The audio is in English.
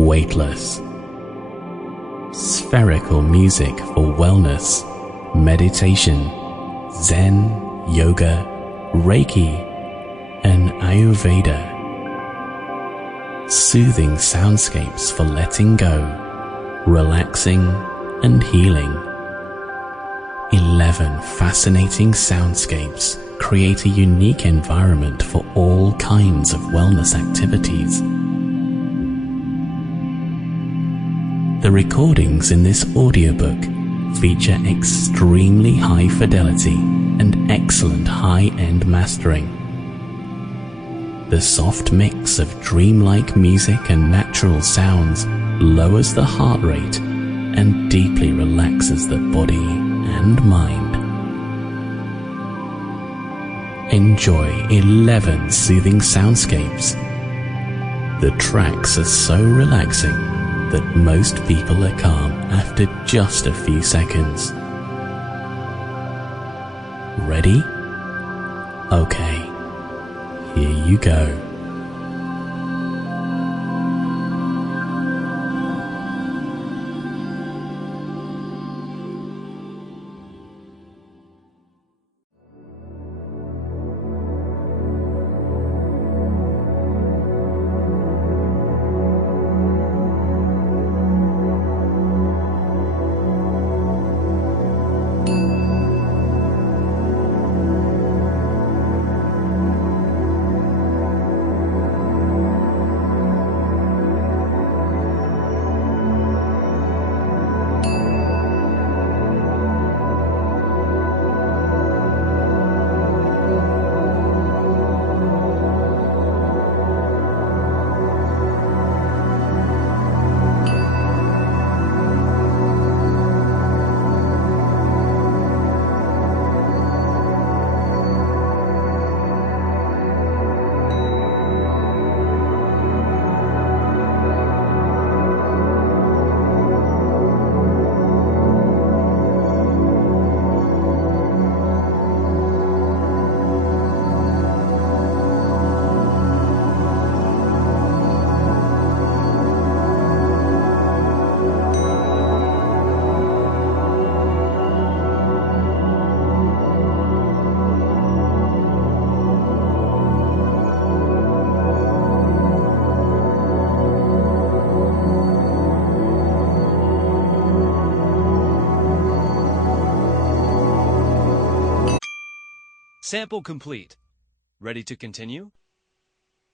Weightless. Spherical music for wellness, meditation, Zen, yoga, Reiki, and Ayurveda. Soothing soundscapes for letting go, relaxing, and healing. 11 fascinating soundscapes create a unique environment for all kinds of wellness activities. The recordings in this audiobook feature extremely high fidelity and excellent high-end mastering. The soft mix of dreamlike music and natural sounds lowers the heart rate and deeply relaxes the body and mind. Enjoy 11 soothing soundscapes. The tracks are so relaxing that most people are calm after just a few seconds. Ready? Okay, here you go. Sample complete. Ready to continue?